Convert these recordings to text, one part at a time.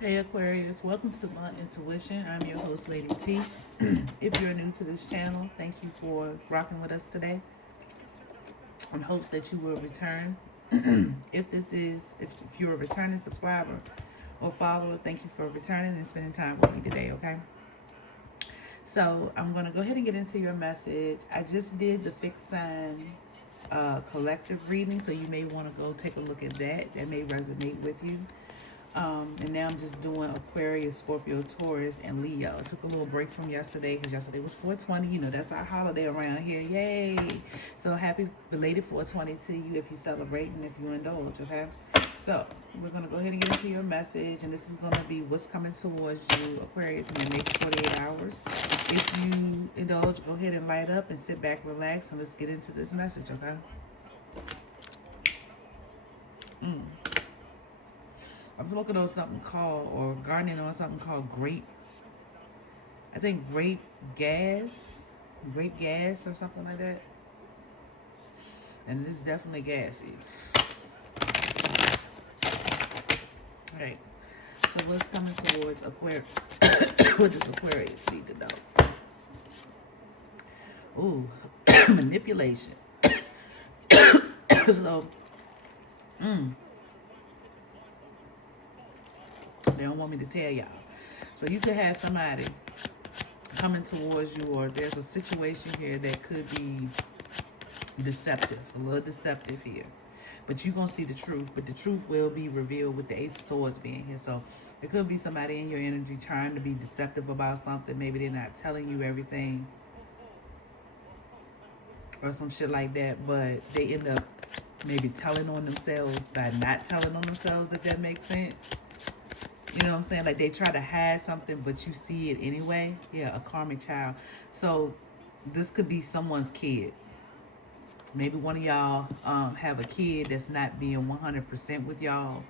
Hey Aquarius, welcome to My Intuition. I'm your host, Lady T. If you're new to this channel, thank you for rocking with us today. In hopes that you will return. If you're a returning subscriber or follower, thank you for returning and spending time with me today, okay? So I'm gonna go ahead and get into your message. I just did the fixed sign collective reading, so you may want to go take a look at that. That may resonate with you. And now I'm just doing Aquarius, Scorpio, Taurus, and Leo. I took a little break from yesterday because yesterday was 420. You know, that's our holiday around here. Yay! So happy belated 420 to you if you celebrate and if you indulge, okay? So we're going to go ahead and get into your message. And this is going to be what's coming towards you, Aquarius, in the next 48 hours. If you indulge, go ahead and light up and sit back, relax, and let's get into this message, okay? I'm looking on something called, or gardening on something called I think grape gas or something like that. And it's definitely gassy. All right. So what's coming towards Aquarius? What does Aquarius need to know? Ooh, manipulation. So, they don't want me to tell y'all. So you could have somebody coming towards you, or there's a situation here that could be deceptive, a little deceptive here. But you're going to see the truth, but the truth will be revealed with the Ace of Swords being here. So it could be somebody in your energy trying to be deceptive about something. Maybe they're not telling you everything or some shit like that, but they end up maybe telling on themselves by not telling on themselves, if that makes sense. You know what I'm saying? Like they try to hide something, but you see it anyway. Yeah, a karmic child. So this could be someone's kid. Maybe one of y'all have a kid that's not being 100% with y'all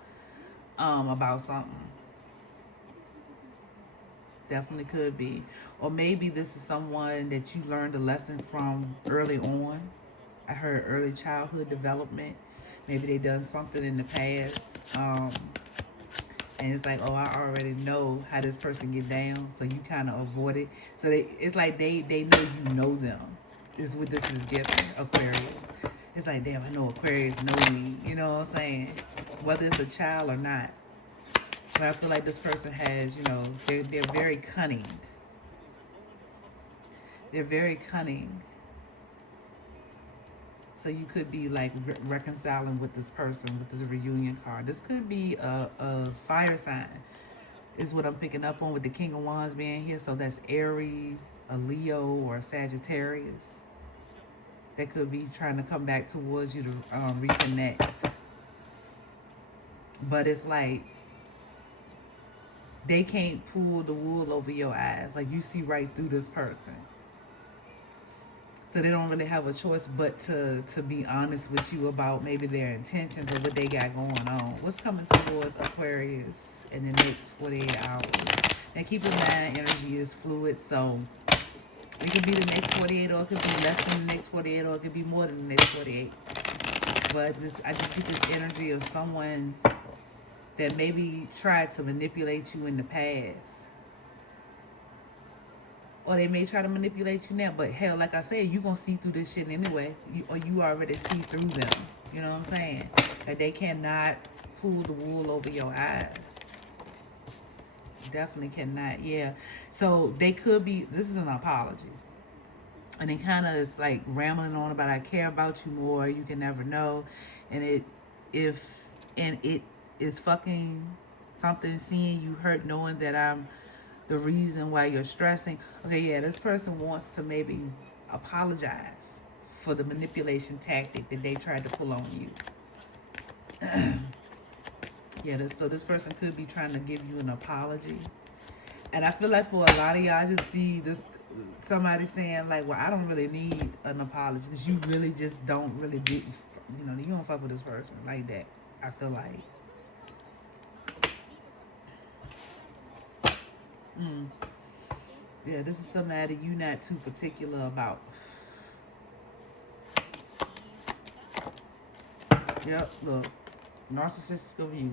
about something. Definitely could be. Or maybe this is someone that you learned a lesson from early on. I heard early childhood development. Maybe they done something in the past. And it's like, oh, I already know how this person get down. So you kind of avoid it. So it's like they know you know them. Is what this is giving, Aquarius. It's like, damn, I know Aquarius know me. You know what I'm saying? Whether it's a child or not. But I feel like this person has, they're very cunning. They're very cunning. So you could be like reconciling with this person with this reunion card. This could be a fire sign, is what I'm picking up on with the King of Wands being here. So that's Aries, a Leo, or a Sagittarius. That could be trying to come back towards you to reconnect. But it's like they can't pull the wool over your eyes. Like you see right through this person. So they don't really have a choice but to be honest with you about maybe their intentions or what they got going on. What's coming towards Aquarius in the next 48 hours? And keep in mind, energy is fluid, so it could be the next 48, or it could be less than the next 48, or it could be more than the next 48. But I just get this energy of someone that maybe tried to manipulate you in the past. Or they may try to manipulate you now. But hell, like I said, you're going to see through this shit anyway. Or you already see through them. You know what I'm saying? That they cannot pull the wool over your eyes. Definitely cannot. Yeah. So they could be, this is an apology. And it kind of is like rambling on about, I care about you more. You can never know. And it is fucking something, seeing you hurt, knowing that I'm the reason why you're stressing. Okay, yeah, this person wants to maybe apologize for the manipulation tactic that they tried to pull on you. Yeah, so this person could be trying to give you an apology. And I feel like for a lot of y'all, I just see this somebody saying like, well, I don't really need an apology because you really just don't really do, you don't fuck with this person like that. I feel like. Yeah, this is somebody you're not too particular about. Yep, look. Narcissistic views.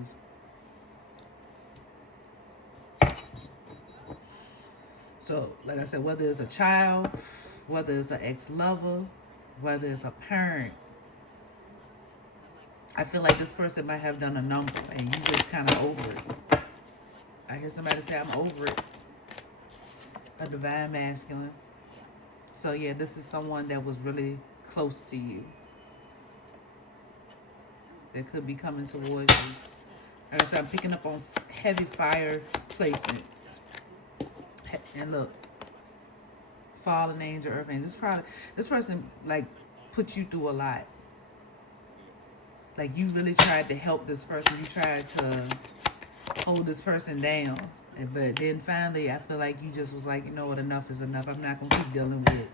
So, like I said, whether it's a child, whether it's an ex-lover, whether it's a parent, I feel like this person might have done a number and you just kind of over it. I hear somebody say, I'm over it. A divine masculine. So yeah, this is someone that was really close to you. That could be coming towards you. Like I said, I'm picking up on heavy fire placements. And look, fallen angel, earth angel. This person like put you through a lot. Like you really tried to help this person. You tried to hold this person down. But then finally, I feel like you just was like, you know what, enough is enough. I'm not going to keep dealing with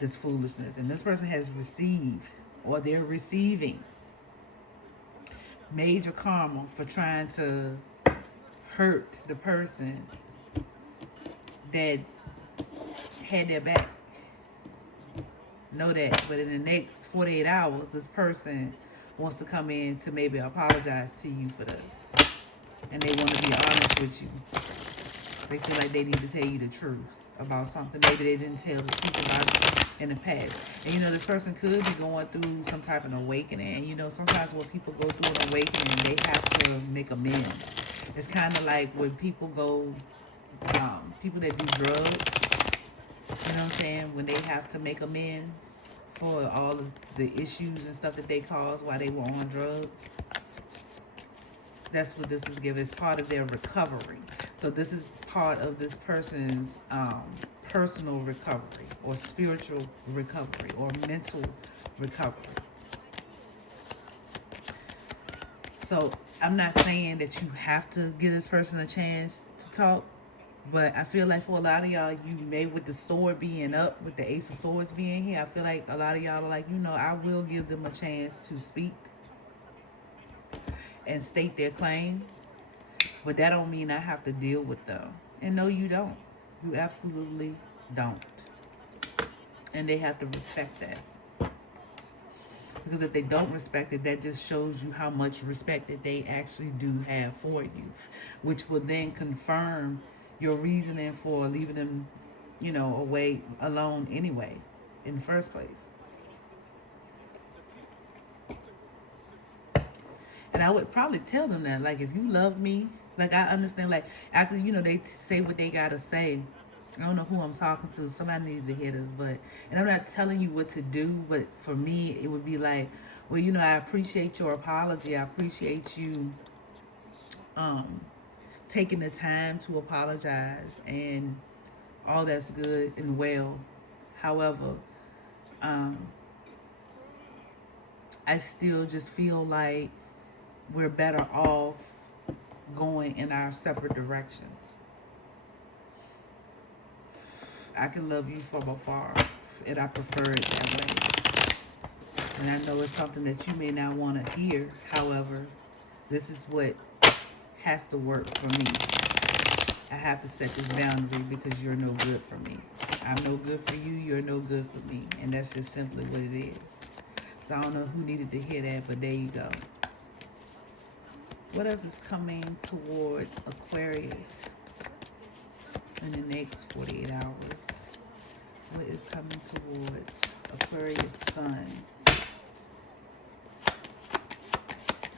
this foolishness. And this person has received, or they're receiving, major karma for trying to hurt the person that had their back. Know that. But in the next 48 hours, this person wants to come in to maybe apologize to you for this. And they want to be honest with you. They feel like they need to tell you the truth about something. Maybe they didn't tell the truth about it in the past. And you know, this person could be going through some type of awakening. And you know, sometimes when people go through an awakening, they have to make amends. It's kind of like when people go, people that do drugs, you know what I'm saying? When they have to make amends for all of the issues and stuff that they caused while they were on drugs. That's what this is giving. It's part of their recovery. So this is part of this person's personal recovery or spiritual recovery or mental recovery. So I'm not saying that you have to give this person a chance to talk, but I feel like for a lot of y'all, you may, with the sword being up, with the Ace of Swords being here, I feel like a lot of y'all are like, you know, I will give them a chance to speak and state their claim, but that don't mean I have to deal with them. And no, you don't. You absolutely don't. And they have to respect that. Because if they don't respect it, that just shows you how much respect that they actually do have for you, which will then confirm your reasoning for leaving them, you know, away alone anyway, in the first place. And I would probably tell them that, like, if you love me, like, I understand, like, after, you know, they say what they got to say. I don't know who I'm talking to. Somebody needs to hear this, but, and I'm not telling you what to do, but for me, it would be like, well, you know, I appreciate your apology. I appreciate you taking the time to apologize, and all that's good and well. However, I still just feel like we're better off going in our separate directions. I can love you from afar, and I prefer it that way. And I know it's something that you may not want to hear. However, this is what has to work for me. I have to set this boundary because you're no good for me. I'm no good for you, you're no good for me. And that's just simply what it is. So I don't know who needed to hear that, but there you go. What else is coming towards Aquarius in the next 48 hours? What is coming towards Aquarius Sun?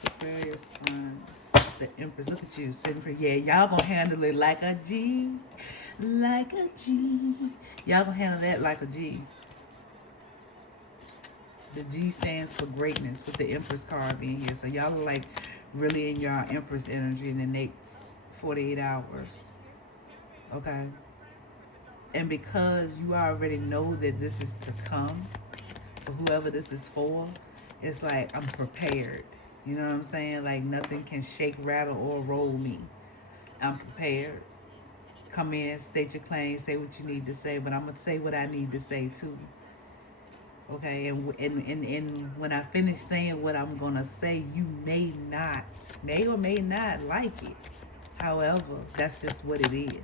Aquarius Suns. The Empress. Look at you sitting for, yeah, y'all gonna handle it like a G. Like a G. Y'all gonna handle that like a G. The G stands for greatness with the Empress card being here. So y'all are like really in your Empress energy in the next 48 hours. Okay? And because you already know that this is to come, for whoever this is for, it's like I'm prepared. You know what I'm saying? Like nothing can shake, rattle, or roll me. I'm prepared. Come in, state your claim, say what you need to say, but I'm going to say what I need to say too. Okay, and when I finish saying what I'm going to say, you may or may not like it. However, that's just what it is.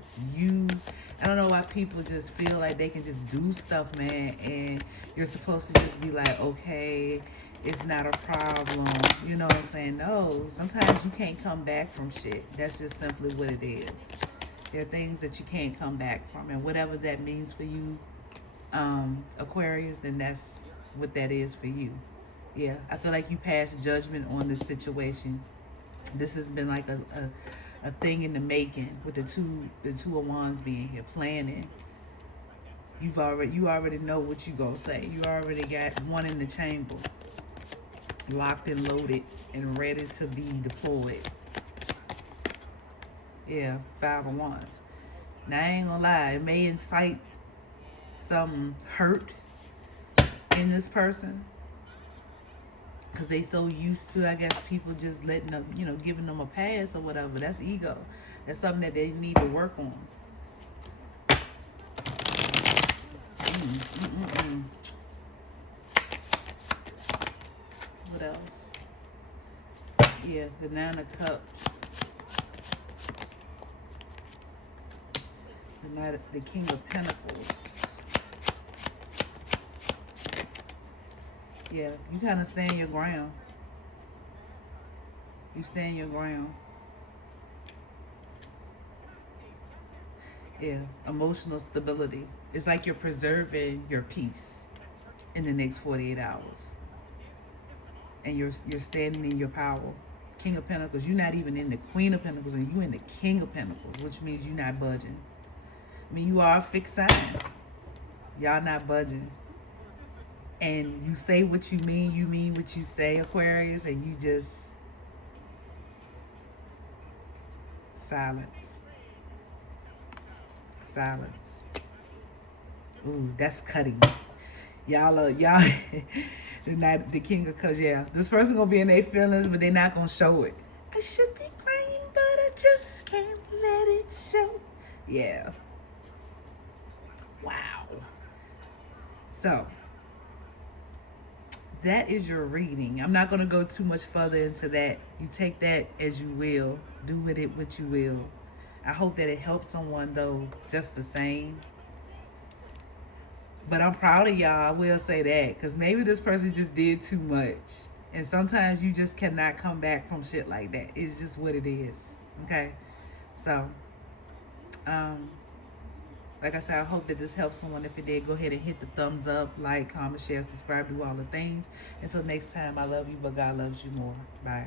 I don't know why people just feel like they can just do stuff, man, and you're supposed to just be like, okay, it's not a problem. You know what I'm saying? No, sometimes you can't come back from shit. That's just simply what it is. There are things that you can't come back from, and whatever that means for you, Aquarius, then that's what that is for you. Yeah, I feel like you passed judgment on this situation. This has been like a thing in the making with the two of wands being here, planning. You already know what you gonna say. You already got one in the chamber, locked and loaded and ready to be deployed. Yeah, 5 of Wands. Now I ain't gonna lie, it may incite some hurt in this person because they so used to, I guess, people just letting them, giving them a pass or whatever. That's ego. That's something that they need to work on. What else? Yeah, the 9 of Cups. The King of Pentacles. Yeah, you kind of stand your ground. You stand your ground. Yeah, emotional stability. It's like you're preserving your peace in the next 48 hours. And you're standing in your power. King of Pentacles, you're not even in the Queen of Pentacles, and you're in the King of Pentacles, which means you're not budging. I mean, you are a fixed sign. Y'all not budging. And you say what you mean what you say, Aquarius, and you just silence. Silence. Ooh, that's cutting. Y'all the King of Cups, yeah. This person gonna be in their feelings, but they're not gonna show it. I should be crying, but I just can't let it show. Yeah. Wow. So, that is your reading. I'm not going to go too much further into that. You take that as you will. Do with it what you will. I hope that it helps someone, though, just the same. But I'm proud of y'all. I will say that. Because maybe this person just did too much. And sometimes you just cannot come back from shit like that. It's just what it is. Okay? So, like I said, I hope that this helps someone. If it did, go ahead and hit the thumbs up, like, comment, share, subscribe, do all the things. Until next time, I love you, but God loves you more. Bye.